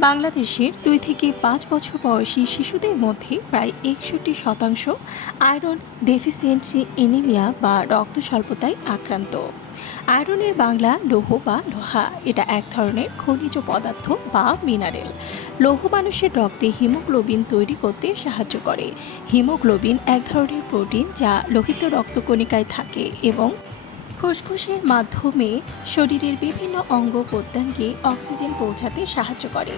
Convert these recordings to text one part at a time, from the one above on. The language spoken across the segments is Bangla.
বাংলাদেশের দুই থেকে পাঁচ বছর বয়সী শিশুদের মধ্যে প্রায় একষট্টি শতাংশ আয়রন ডেফিসিয়েন্সি এনিমিয়া বা রক্ত স্বল্পতায় আক্রান্ত। আয়রনের বাংলা লৌহ বা লোহা, এটা এক ধরনের খনিজ পদার্থ বা মিনারেল। লৌহ মানুষের রক্তে হিমোগ্লোবিন তৈরি করতে সাহায্য করে। হিমোগ্লোবিন এক ধরনের প্রোটিন যা লোহিত রক্তকণিকায় থাকে এবং ফুসফুসের মাধ্যমে শরীরের বিভিন্ন অঙ্গ প্রত্যঙ্গে অক্সিজেন পৌঁছাতে সাহায্য করে।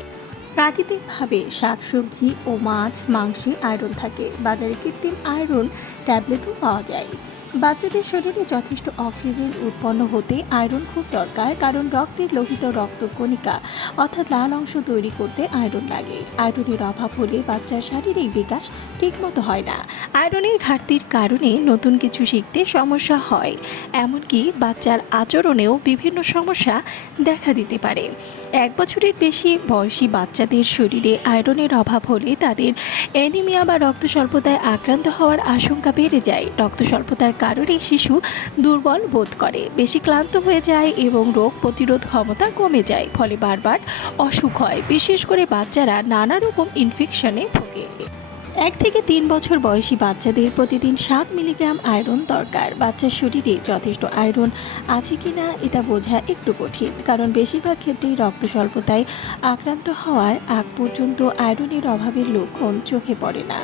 প্রাকৃতিকভাবে শাকসবজি ও মাছ, মাংসে আয়রন থাকে। বাজারে কৃত্রিম আয়রন ট্যাবলেটও পাওয়া যায়। বাচ্চাদের শরীরে যথেষ্ট অক্সিজেন উৎপন্ন হতে আয়রন খুব দরকার, কারণ রক্তের লোহিত রক্তকণিকা অর্থাৎ লাল অংশ তৈরি করতে আয়রন লাগে। আয়রনের অভাব হলে বাচ্চার শারীরিক বিকাশ ঠিকমতো হয় না। আয়রনের ঘাটতির কারণে নতুন কিছু শিখতে সমস্যা হয়। এমনকি বাচ্চার আচরণেও বিভিন্ন সমস্যা দেখা দিতে পারে। এক বছরের বেশি বয়সী বাচ্চাদের শরীরে আয়রনের অভাব হলে তাদের অ্যানিমিয়া বা রক্ত স্বল্পতায় আক্রান্ত হওয়ার আশঙ্কা বেড়ে যায়। রক্ত স্বল্পতার কারণে শিশু দুর্বল বোধ করে। বেশি ক্লান্ত হয়ে যায় এবং রোগ প্রতিরোধ ক্ষমতা কমে যায়, ফলে বারবার অসুখ হয়। বিশেষ করে বাচ্চারা নানা রকম ইনফেকশনে ভোগে। এক থেকে তিন বছর বয়সী বাচ্চাদের প্রতিদিন সাত মিলিগ্রাম আয়রন দরকার। বাচ্চার শরীরে যথেষ্ট আয়রন আছে কি না এটা বোঝা একটু কঠিন, কারণ বেশিরভাগ ক্ষেত্রেই রক্ত স্বল্পতায় আক্রান্ত হওয়ার আগ পর্যন্ত আয়রনের অভাবের লক্ষণ চোখে পড়ে না।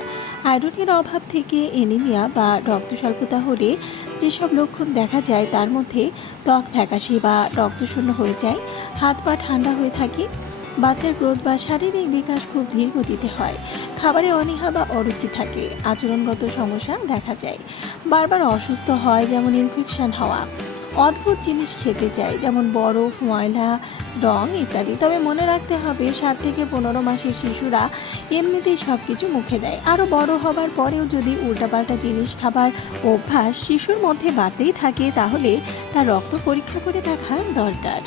আয়রনের অভাব থেকে এনিমিয়া বা রক্ত স্বল্পতা হলে যেসব লক্ষণ দেখা যায় তার মধ্যে ত্বক ফ্যাকাশি বা রক্তশূন্য হয়ে যায়, হাত পা ঠান্ডা হয়ে থাকে, বাচ্চার গ্রোথ বা শারীরিক বিকাশ খুব ধীর গতিতে হয়। খাবারে অনীহা বা অরুচি থাকে। আচরণগত সমস্যা দেখা যায়। বারবার অসুস্থ হয় যেমন ইনফেকশন হওয়া। অদ্ভুত জিনিস খেতে চায় যেমন বরফ, ময়লা, রং ইত্যাদি। তবে মনে রাখতে হবে, সাত থেকে পনেরো মাসের শিশুরা এমনিতেই সব কিছু মুখে দেয়। আরও বড় হবার পরেও যদি উল্টাপাল্টা জিনিস খাবার অভ্যাস শিশুর মধ্যে বাড়তেই থাকে, তাহলে তার রক্ত পরীক্ষা করে দেখা দরকার।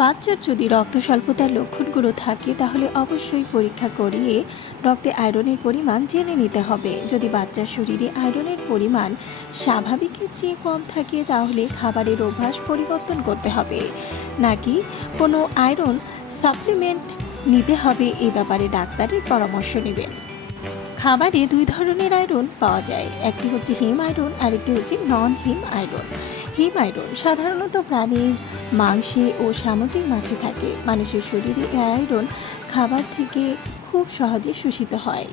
বাচ্চার যদি রক্ত স্বল্পতার লক্ষণগুলো থাকে, তাহলে অবশ্যই পরীক্ষা করিয়ে রক্তে আয়রনের পরিমাণ জেনে নিতে হবে। যদি বাচ্চার শরীরে আয়রনের পরিমাণ স্বাভাবিকের চেয়ে কম থাকে, তাহলে খাবারের অভ্যাস পরিবর্তন করতে হবে। নাকি কোনো আয়রন সাপ্লিমেন্ট নিতে হবে এই ব্যাপারে ডাক্তারের পরামর্শ নেবেন। খাবারে দুই ধরনের আয়রন পাওয়া যায়। একটি হচ্ছে হিম আয়রন, আরেকটি হচ্ছে নন হিম আয়রন। হিম আয়রন সাধারণত প্রাণীর মাংসে ও সামুদ্রিক মাছে থাকে। মানুষের শরীরে এই আয়রন খাবার থেকে খুব সহজে শোষিত হয়।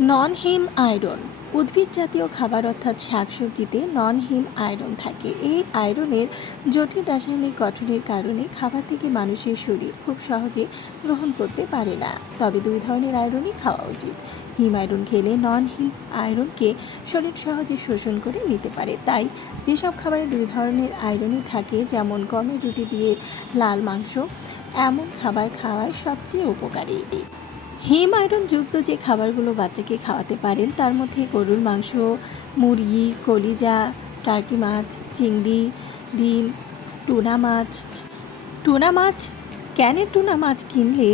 নন হিম আয়রন উদ্ভিদ জাতীয় খাবার অর্থাৎ শাকসবজিতে নন হিম আয়রন থাকে। এই আয়রনের জটিল রাসায়নিক গঠনের কারণে খাবার থেকে মানুষের শরীর খুব সহজে গ্রহণ করতে পারে না। তবে দুই ধরনের আয়রনই খাওয়া উচিত। হিম আয়রন খেলে নন হিম আয়রনকে শরীর সহজে শোষণ করে নিতে পারে। তাই যেসব খাবারে দুই ধরনের আয়রনই থাকে, যেমন গমের রুটি দিয়ে লাল মাংস, এমন খাবার খাওয়ায় সবচেয়ে উপকারী। হিম আয়রনযুক্ত যে খাবারগুলো বাচ্চাকে খাওয়াতে পারেন, তার মধ্যে গরুর মাংস, মুরগি, কলিজা, টার্কি মাছ, চিংড়ি, ডিম, টুনা মাছ টুনা মাছ, ক্যানের টুনা মাছ কিনলে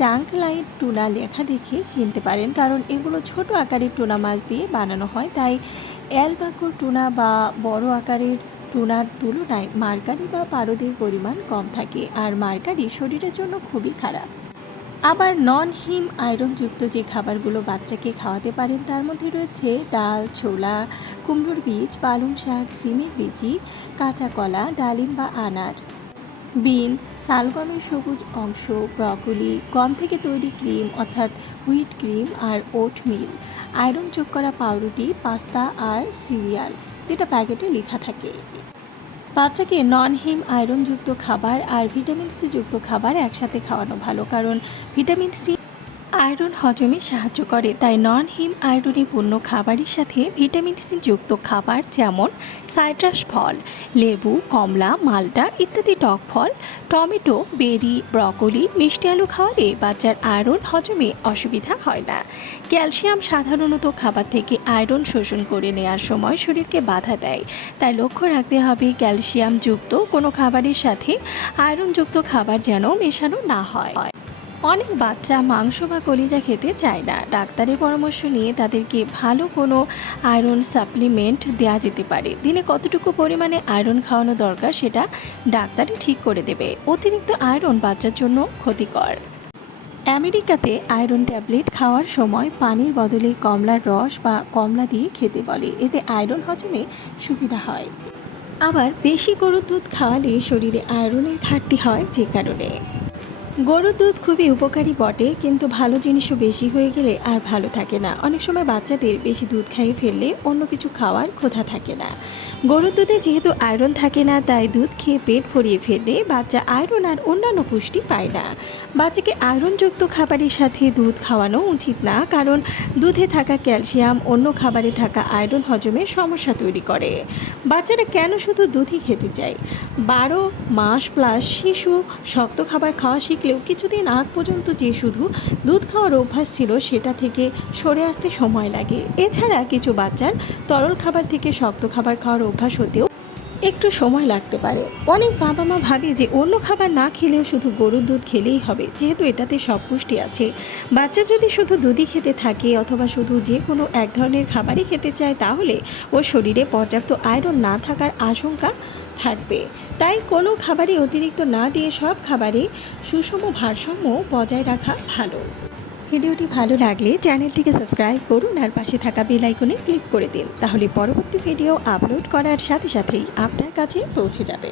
চাঙ্ক লাইট টুনা লেখা দেখে কিনতে পারেন, কারণ এগুলো ছোট আকারের টুনা মাছ দিয়ে বানানো হয়, তাই অ্যালবাকো টুনা বা বড় আকারের টুনার তুলনায় মার্কারি বা পারদের পরিমাণ কম থাকে, আর মার্কারি শরীরের জন্য খুবই খারাপ। আবার নন হিম আয়রনযুক্ত যে খাবারগুলো বাচ্চাকে খাওয়াতে পারেন, তার মধ্যে রয়েছে ডাল, ছোলা, কুমড়োর বীজ, পালং শাক, সিমের বিচি কাঁচা কলা, ডালিম বা আনার। বিন, শালগমের সবুজ অংশ, ব্রকলি, গম থেকে তৈরি ক্রিম অর্থাৎ হুইট ক্রিম আর ওট মিল আয়রন যোগ করা পাউরুটি, পাস্তা আর সিরিয়াল, যেটা প্যাকেটে লেখা থাকে। বাচ্চাকে নন হিম আয়রনযুক্ত খাবার আর ভিটামিন সি যুক্ত খাবার একসাথে খাওয়ানো ভালো, কারণ ভিটামিন সি আয়রন হজমে সাহায্য করে, তাই নন হিম আয়রনে পূর্ণ খাবারের সাথে ভিটামিন সি যুক্ত খাবার যেমন সাইট্রাস ফল, লেবু, কমলা, মালটা ইত্যাদি টক ফল, টমেটো, বেরি, ব্রকলি, মিষ্টি আলু খাওয়ালে বাচ্চার আয়রন হজমে অসুবিধা হয় না। ক্যালসিয়াম সাধারণত খাবার থেকে আয়রন শোষণ করে নেওয়ার সময় শরীরকে বাধা দেয়, তাই লক্ষ্য রাখতে হবে ক্যালসিয়াম যুক্ত কোনো খাবারের সাথে আয়রনযুক্ত খাবার যেন মেশানো না হয়। অনেক বাচ্চা মাংস বা কলিজা খেতে চায় না। ডাক্তারের পরামর্শ নিয়ে তাদেরকে ভালো কোনো আয়রন সাপ্লিমেন্ট দেওয়া যেতে পারে। দিনে কতটুকু পরিমাণে আয়রন খাওয়ানো দরকার সেটা ডাক্তারই ঠিক করে দেবে। অতিরিক্ত আয়রন বাচ্চার জন্য ক্ষতিকর। আমেরিকাতে আয়রন ট্যাবলেট খাওয়ার সময় পানির বদলে কমলার রস বা কমলা দিয়ে খেতে বলে। এতে আয়রন হজমে সুবিধা হয়। আবার বেশি গরুর দুধ খাওয়ালে শরীরে আয়রনের ঘাটতি হয় যে কারণে। গরুর দুধ খুবই উপকারী বটে, কিন্তু ভালো জিনিসও বেশি হয়ে গেলে আর ভালো থাকে না। অনেক সময় বাচ্চাদের বেশি দুধ খাইয়ে ফেললে অন্য কিছু খাওয়ার ক্ষোধা থাকে না। গরুর দুধে যেহেতু আয়রন থাকে না, তাই দুধ খেয়ে পেট ভরিয়ে ফেললে বাচ্চা আয়রন আর অন্যান্য পুষ্টি পায় না। বাচ্চাকে আয়রনযুক্ত খাবারের সাথে দুধ খাওয়ানো উচিত না, কারণ দুধে থাকা ক্যালসিয়াম, অন্য খাবারে থাকা আয়রন হজমের সমস্যা তৈরি করে। বাচ্চারা কেন শুধু দুধই খেতে চায়? বারো মাস প্লাস শিশু, শক্ত খাবার খাওয়া শিখলেও কিছুদিন আগ পর্যন্ত যে শুধু দুধ খাওয়ার অভ্যাস ছিল সেটা থেকে সরে আসতে সময় লাগে। এছাড়া কিছু বাচ্চার তরল খাবার থেকে শক্ত খাবার খাওয়ার অভ্যাস হতেও একটু সময় লাগতে পারে। অনেক বাবা মা ভাবে যে অন্য খাবার না খেলেও শুধু গরুর দুধ খেলেই হবে, যেহেতু এটাতে সব পুষ্টি আছে। বাচ্চা যদি শুধু দুধই খেতে থাকে অথবা শুধু যে কোনো এক ধরনের খাবারই খেতে চায়, তাহলে ওর শরীরে পর্যাপ্ত আয়রন না থাকার আশঙ্কা থাকবে। তাই কোনো খাবারে অতিরিক্ত না দিয়ে সব খাবারে সুষম ভারসাম্য বজায় রাখা ভালো। ভিডিওটি ভালো লাগলে চ্যানেলটিকে সাবস্ক্রাইব করুন আর পাশে থাকা বেল আইকনে ক্লিক করে দিন। তাহলে পরবর্তী ভিডিও আপলোড করার সাথে সাথেই আপনার কাছে পৌঁছে যাবে।